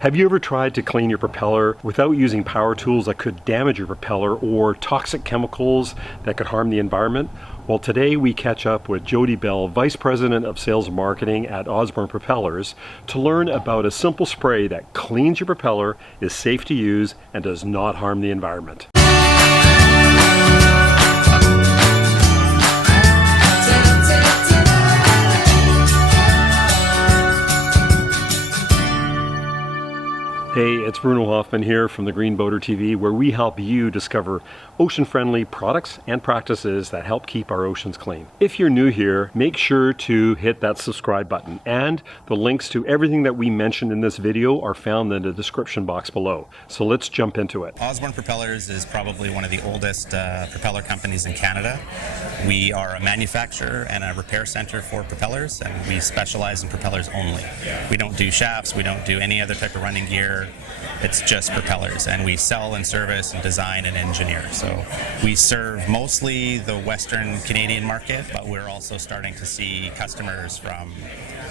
Have you ever tried to clean your propeller without using power tools that could damage your propeller or toxic chemicals that could harm the environment? Well, today we catch up with Jody Bell, Vice President of Sales and Marketing at Osborne Propellers, to learn about a simple spray that cleans your propeller, is safe to use, and does not harm the environment. Hey, it's Bruno Hoffman here from the Green Boater TV, where we help you discover ocean-friendly products and practices that help keep our oceans clean. If you're new here, make sure to hit that subscribe button, and the links to everything that we mentioned in this video are found in the description box below. So let's jump into it. Osborne Propellers is probably one of the oldest propeller companies in Canada. We are a manufacturer and a repair center for propellers, and we specialize in propellers only. We don't do shafts, we don't do any other type of running gear. It's just propellers, and we sell and service and design and engineer. So we serve mostly the Western Canadian market, but we're also starting to see customers from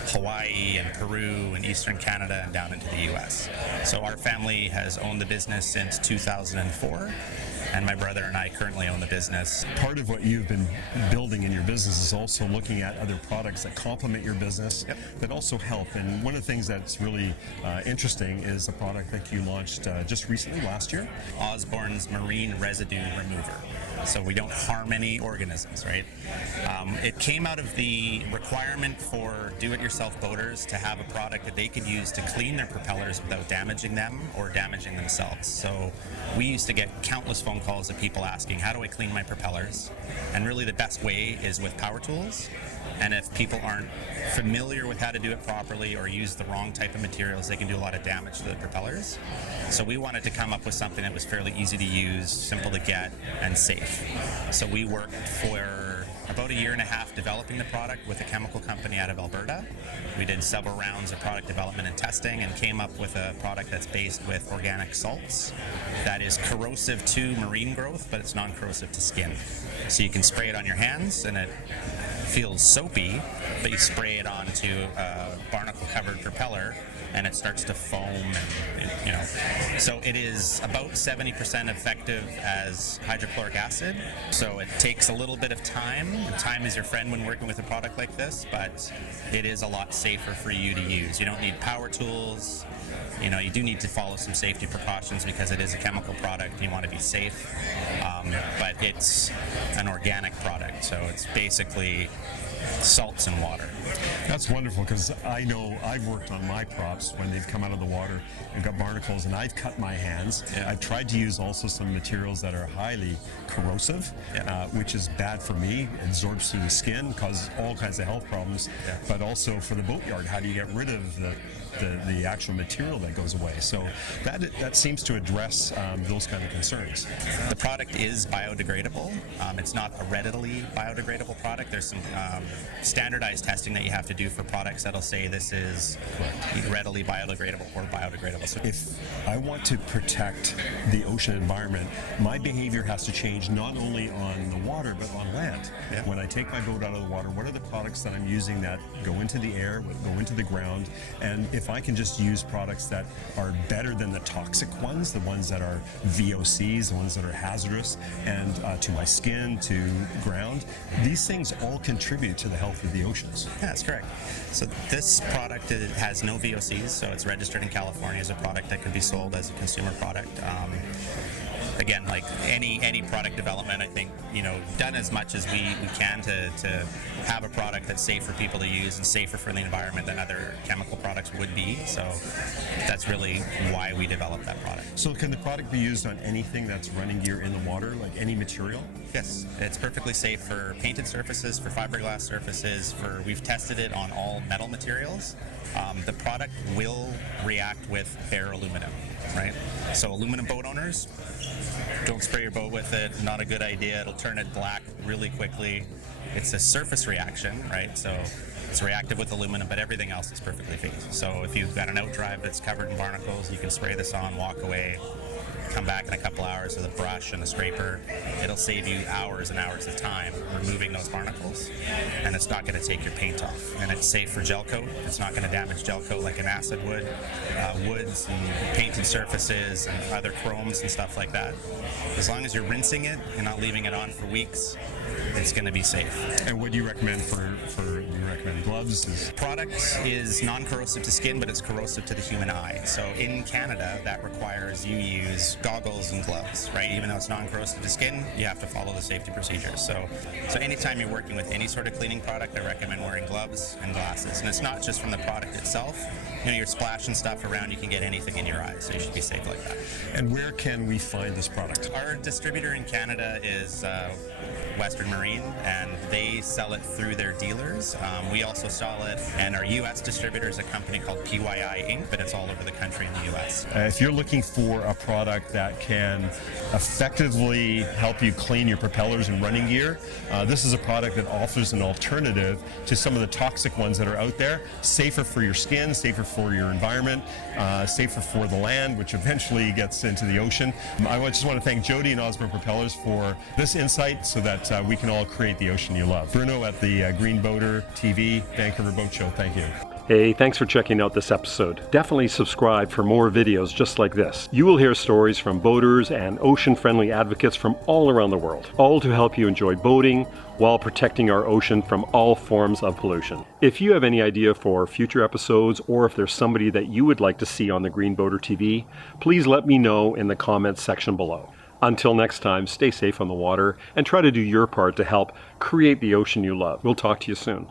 Hawaii and Peru and Eastern Canada and down into the US. So our family has owned the business since 2004. And my brother and I currently own the business. Part of what you've been building in your business is also looking at other products that complement your business, that also help. And one of the things that's really interesting is a product that you launched just recently, last year. Osborne's Marine Residue Remover. So we don't harm any organisms, right? It came out of the requirement for do-it-yourself boaters to have a product that they could use to clean their propellers without damaging them or damaging themselves. So we used to get countless phone calls of people asking, how do I clean my propellers? And really the best way is with power tools. And if people aren't familiar with how to do it properly or use the wrong type of materials, they can do a lot of damage to the propellers. So we wanted to come up with something that was fairly easy to use, simple to get, and safe. So we worked for about a year and a half developing the product with a chemical company out of Alberta. We did several rounds of product development and testing and came up with a product that's based with organic salts that is corrosive to marine growth, but it's non-corrosive to skin. So you can spray it on your hands and it feels soapy, but you spray it onto a barnacle-covered propeller and it starts to foam, and so it is about 70% effective as hydrochloric acid. So it takes a little bit of time. Time is your friend when working with a product like this, but it is a lot safer for you to use. You don't need power tools. You do need to follow some safety precautions because it is a chemical product and you want to be safe, but it's an organic product, so it's basically salts and water. That's wonderful, because I know I've worked on my props when they've come out of the water and got barnacles, and I've cut my hands. I've tried to use also some materials that are highly corrosive, which is bad for me. It absorbs through the skin, causes all kinds of health problems, but also for the boatyard, how do you get rid of the actual material that goes away? So that seems to address those kind of concerns. The product is biodegradable. It's not a readily biodegradable product. There's some standardized testing that you have to do for products that'll say this is readily biodegradable or biodegradable. So if I want to protect the ocean environment, my behavior has to change not only on the water but on land. When I take my boat out of the water, what are the products that I'm using that go into the air, go into the ground? And if I can just use products that are better than the toxic ones, the ones that are VOCs, the ones that are hazardous, and to my skin, to ground, these things all contribute to the health of the oceans. Yeah, that's correct. So this product, it has no VOCs, so it's registered in California as a product that could be sold as a consumer product. Again, like any product development, I think, done as much as we can to have a product that's safe for people to use and safer for the environment than other chemical products would be. So that's really why we developed that product. So can the product be used on anything that's running gear in the water, like any material? Yes, it's perfectly safe for painted surfaces, for fiberglass surfaces, we've tested it on all metal materials. The product will react with bare aluminum, right? So aluminum boat owners, don't spray your boat with it, not a good idea. It'll turn it black really quickly. It's a surface reaction, right? So it's reactive with aluminum, but everything else is perfectly safe. So if you've got an outdrive that's covered in barnacles, you can spray this on, walk away. come back in a couple hours with a brush and a scraper. It'll save you hours and hours of time removing those barnacles, and it's not going to take your paint off. And it's safe for gel coat. It's not going to damage gel coat like an acid would. Woods and painted surfaces and other chromes and stuff like that. As long as you're rinsing it and not leaving it on for weeks, it's going to be safe. And what do you recommend you recommend gloves? Product is non-corrosive to skin, but it's corrosive to the human eye. So in Canada, that requires you use goggles and gloves, right? Even though it's non-corrosive to skin, you have to follow the safety procedures. So anytime you're working with any sort of cleaning product, I recommend wearing gloves and glasses. And it's not just from the product itself. You know, you're splashing stuff around, you can get anything in your eyes, so you should be safe like that. And where can we find this product? Our distributor in Canada is Western Marine, and they sell it through their dealers. We also sell it, and our U.S. distributor is a company called PYI Inc., but it's all over the country in the U.S. If you're looking for a product that can effectively help you clean your propellers and running gear, this is a product that offers an alternative to some of the toxic ones that are out there, safer for your skin, safer for your environment, safer for the land, which eventually gets into the ocean. I just want to thank Jody and Osborne Propellers for this insight so that we can all create the ocean you love. Bruno at the Green Boater TV, Vancouver Boat Show, thank you. Hey, thanks for checking out this episode. Definitely subscribe for more videos just like this. You will hear stories from boaters and ocean-friendly advocates from all around the world, all to help you enjoy boating while protecting our ocean from all forms of pollution. If you have any idea for future episodes, or if there's somebody that you would like to see on the Green Boater TV, please let me know in the comments section below. Until next time, stay safe on the water and try to do your part to help create the ocean you love. We'll talk to you soon.